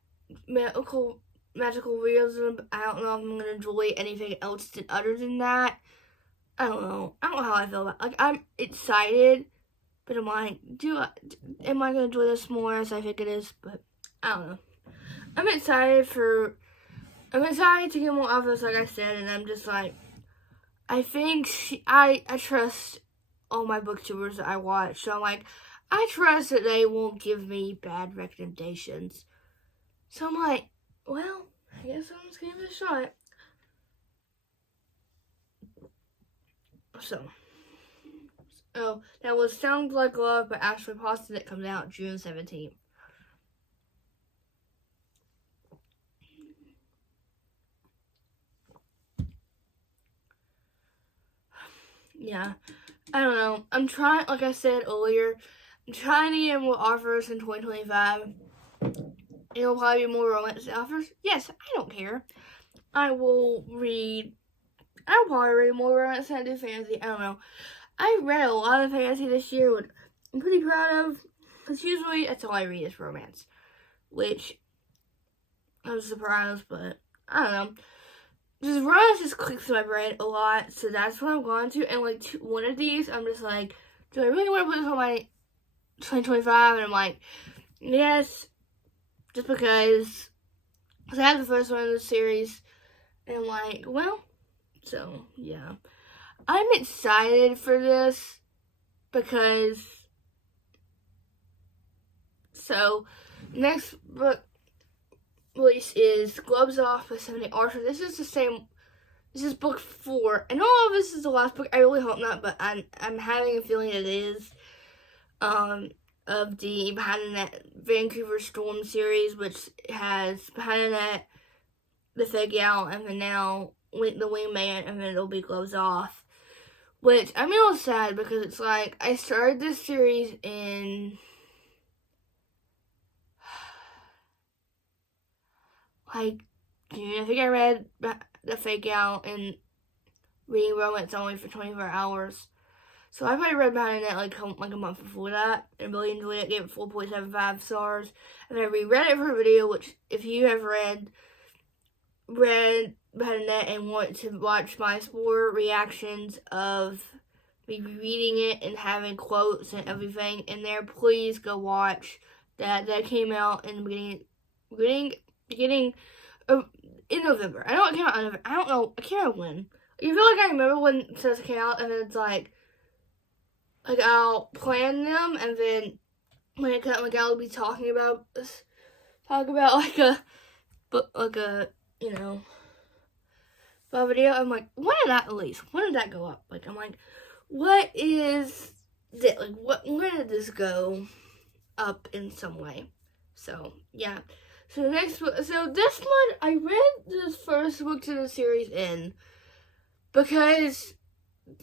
magical realism. But I don't know if I'm gonna enjoy anything else other than that. I don't know. I don't know how I feel about it. Like, I'm excited, but I'm like, am I gonna enjoy this more as I think it is? But I don't know. I'm excited to get more authors, like I said, and I'm just like, I think I trust all my booktubers that I watch, so I'm like, I trust that they won't give me bad recommendations. So I'm like, well, I guess I'm just gonna give it a shot. So, oh, that was Sounds Like Love by Ashley Poston. That comes out June 17th. Yeah, I don't know. I'm trying, like I said earlier, I'm trying to get more offers in 2025. It'll probably be more romance offers. Yes, I don't care. I'll probably read more romance than I do fantasy. I don't know. I read a lot of fantasy this year, which I'm pretty proud of. Because usually that's all I read is romance. Which, I was surprised, but I don't know. Just romance just clicks in my brain a lot. So that's what I'm going to. And like one of these, I'm just like, do I really want to put this on my 2025? And I'm like, yes. Just because I have the first one in the series. And I'm like, well. So, yeah. I'm excited for this because, so, next book release is Gloves Off by Stephanie Archer. This is book 4. I know all of this is the last book. I really hope not, but I'm having a feeling it is, of the Behind the Net Vancouver Storm series, which has Behind the Net, The Fake Out, and then now The Wingman, and then it'll be Gloves Off. Which, I'm a little sad because it's like, I started this series in, like, June. I think I read The Fake Out and reading romance only for 24 hours. So I probably read Behind the Net like a month before that, and really enjoyed it, gave it 4.75 stars. And I reread it for a video, which, if you have read Behind the Net and want to watch my spoiler reactions of me reading it and having quotes and everything in there, please go watch that. That came out in the beginning of, in November. I know it came out in November. I don't know. I can't remember when. You feel like I remember when it says it came out, and then it's like I'll plan them, and then when it comes, like I'll be talking about you know, a video. I'm like, when did that release? When did that go up? Like, I'm like, what is that? Like, when did this go up in some way? So, yeah. So this one, I read this first book to the series in because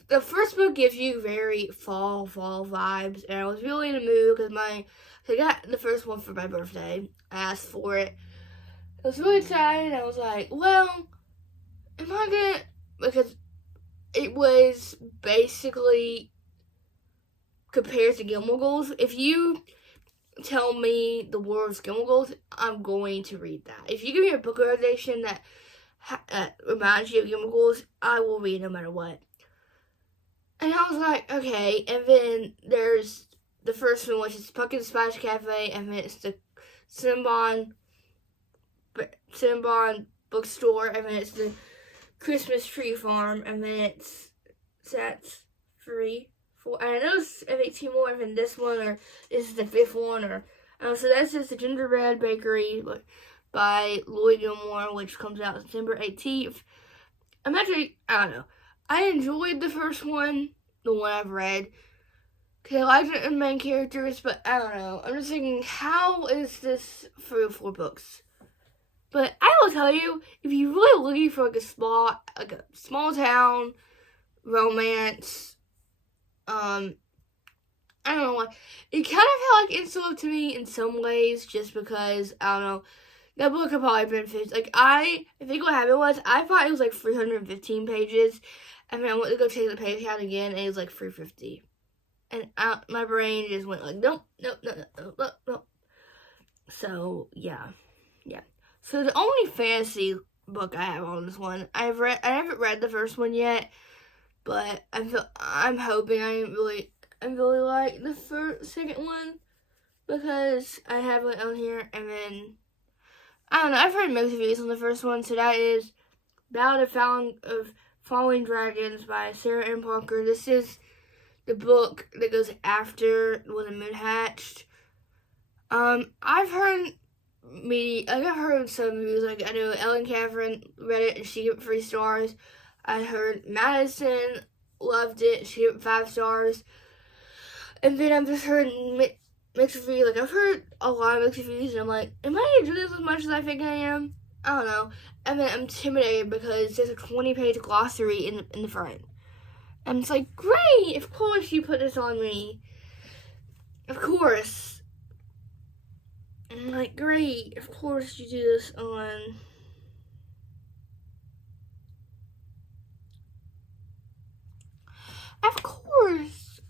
the first book gives you very fall vibes, and I was really in the mood because I got the first one for my birthday. I asked for it. I was really excited. I was like, well, am I gonna, because it was basically compared to Gilmore Girls. If you tell me the words Gilmore Girls, I'm going to read that. If you give me a book recommendation that reminds you of Gilmore Girls, I will read no matter what. And I was like, okay. And then there's the first one, which is Pumpkin Spice Cafe, and then it's the Cinnabon bookstore, and then it's the Christmas Tree Farm, and then that's 3, 4. And I know I think 2 more, and then this one, or this is the 5th one, or so that's just the Gingerbread Bakery by Lloyd Gilmore, which comes out September 18th. I don't know. I enjoyed the first one, the one I've read, because I liked the main characters, but I don't know. I'm just thinking, how is this 3 or 4 books? But I will tell you, if you're really looking for a small town romance, I don't know why, it kind of felt like Insula to me in some ways, just because, I don't know, that book could probably been 50. I think what happened was, I thought it was like 315 pages, and then I went to go check the page count again, and it was like 350. And my brain just went like, nope. So, yeah. So the only fantasy book I have on this one, I haven't read the first one yet, but I'm hoping I really like the second one, because I have it on here. And then I don't know, I've heard mixed reviews on the first one. So that is Ballad of Falling Dragons by Sarah M. Parker. This is the book that goes after When the Moon Hatched. I've heard I've heard some reviews, like I know Ellen Catherine read it and she gave it 3 stars. I heard Madison loved it, she gave it 5 stars. And then I've just heard mixed reviews. Like I've heard a lot of mixed reviews, and I'm like, am I enjoying this as much as I think I am? I don't know. And then I'm intimidated because there's a 20-page glossary in the front. And it's like, great, of course you put this on me. Of course. I'm like, great, of course you do this on. Of course.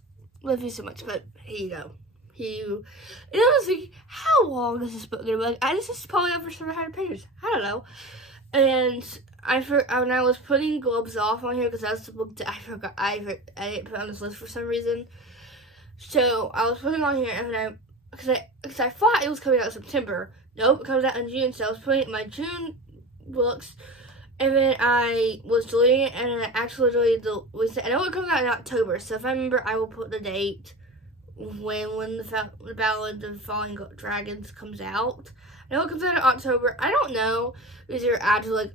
Love you so much, but here you go. And I was like, how long is this book gonna be? Like, this is probably over 700 pages. I don't know. And when I was putting Globes Off on here, because that's the book that I forgot, I didn't put on this list for some reason. So I was putting it on here, and because I thought it was coming out in September. Nope, it comes out in June. So I was putting it in my June books, and then I was deleting it, and I actually deleted the. I know it comes out in October. So if I remember, I will put the date when the Ballad of Falling Dragons comes out. I know it comes out in October. I don't know if there are actually like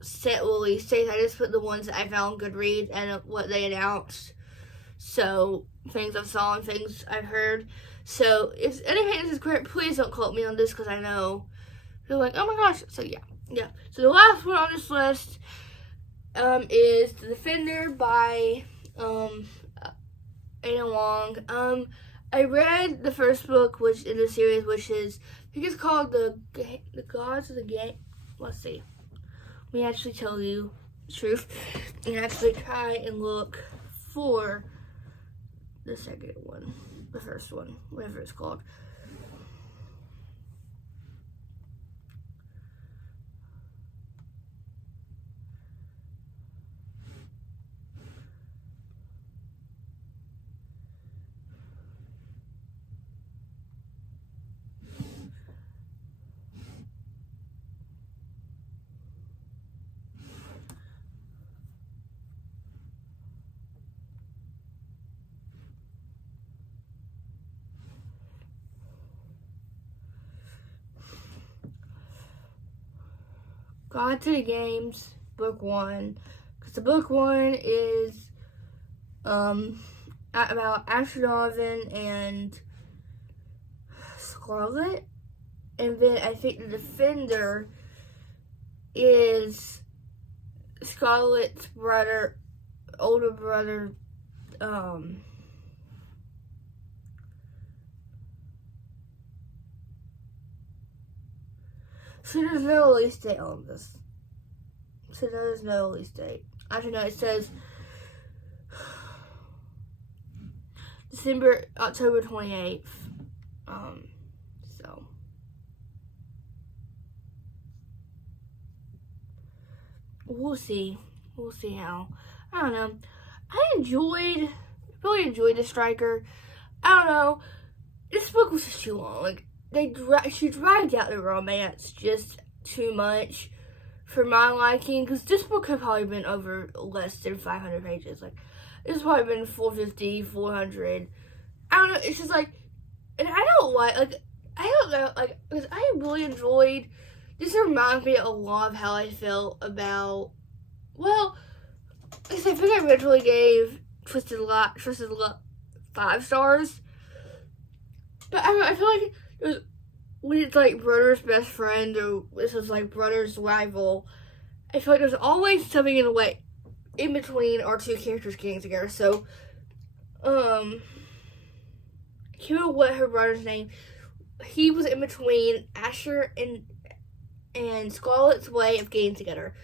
set release dates. I just put the ones that I found on Goodreads and what they announced. So things I've saw and things I've heard. So if anything is correct, please don't quote me on this because I know you're like, oh my gosh. So yeah. So the last one on this list is The Defender by Ada Wong. I read the first book, which in the series, which is I think it's called the Gods of the Game. Let's see. Let me actually tell you the truth and actually try and look for the second one, the first one, whatever it's called. Got to the Games, book 1, because the book 1 is about Asher Donovan and Scarlet, and then I think the Defender is Scarlet's brother, older brother, so there's no release date on this. So there's no release date. Actually, no, it says October 28th. So we'll see. We'll see how. I don't know. I really enjoyed The Striker. I don't know. This book was just too long. Like, she dragged out the romance just too much for my liking, because this book had probably been over less than 500 pages. Like, it's probably been 450, 400. I don't know, it's just like, and I don't know, because I really enjoyed, this reminds me a lot of how I felt about, well, I think I originally gave Twisted Love 5 stars, but I feel like when it's like brother's best friend or this is like brother's rival, I feel like there's always something in the way in between our two characters getting together. So, I can't remember what her brother's name. He was in between Asher and Scarlet's way of getting together.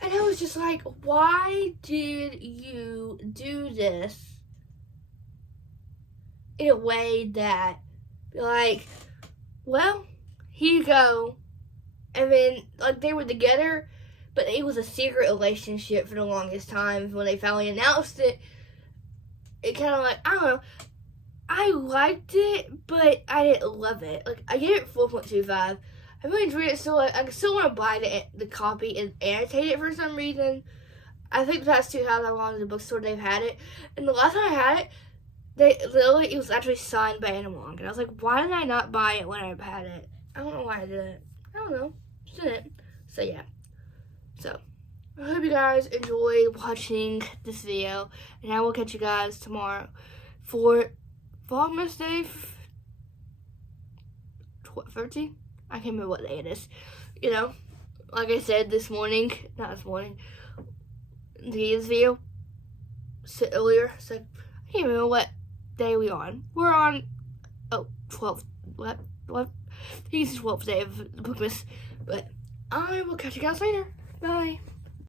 And I was just like, why did you do this in a way that, like, well, here you go. And then, like, they were together, but it was a secret relationship for the longest time. When they finally announced it, it kind of like, I don't know. I liked it, but I didn't love it. Like, I gave it 4.25. I really enjoyed it, so like, I still want to buy the copy and annotate it for some reason. I think the past 2 times I went to the bookstore, they've had it. And the last time I had it, it was actually signed by Ada Wong. And I was like, why did I not buy it when I had it? I don't know why I did it. I don't know. Just did it. So yeah. So I hope you guys enjoyed watching this video, and I will catch you guys tomorrow for Vlogmas Day 13? I can't remember what day it is. You know, like I said this morning, not this morning, this video earlier, so I can't remember what day we're on. We're on, 12th, what? I think it's the 12th day of Vlogmas, but I will catch you guys later. Bye.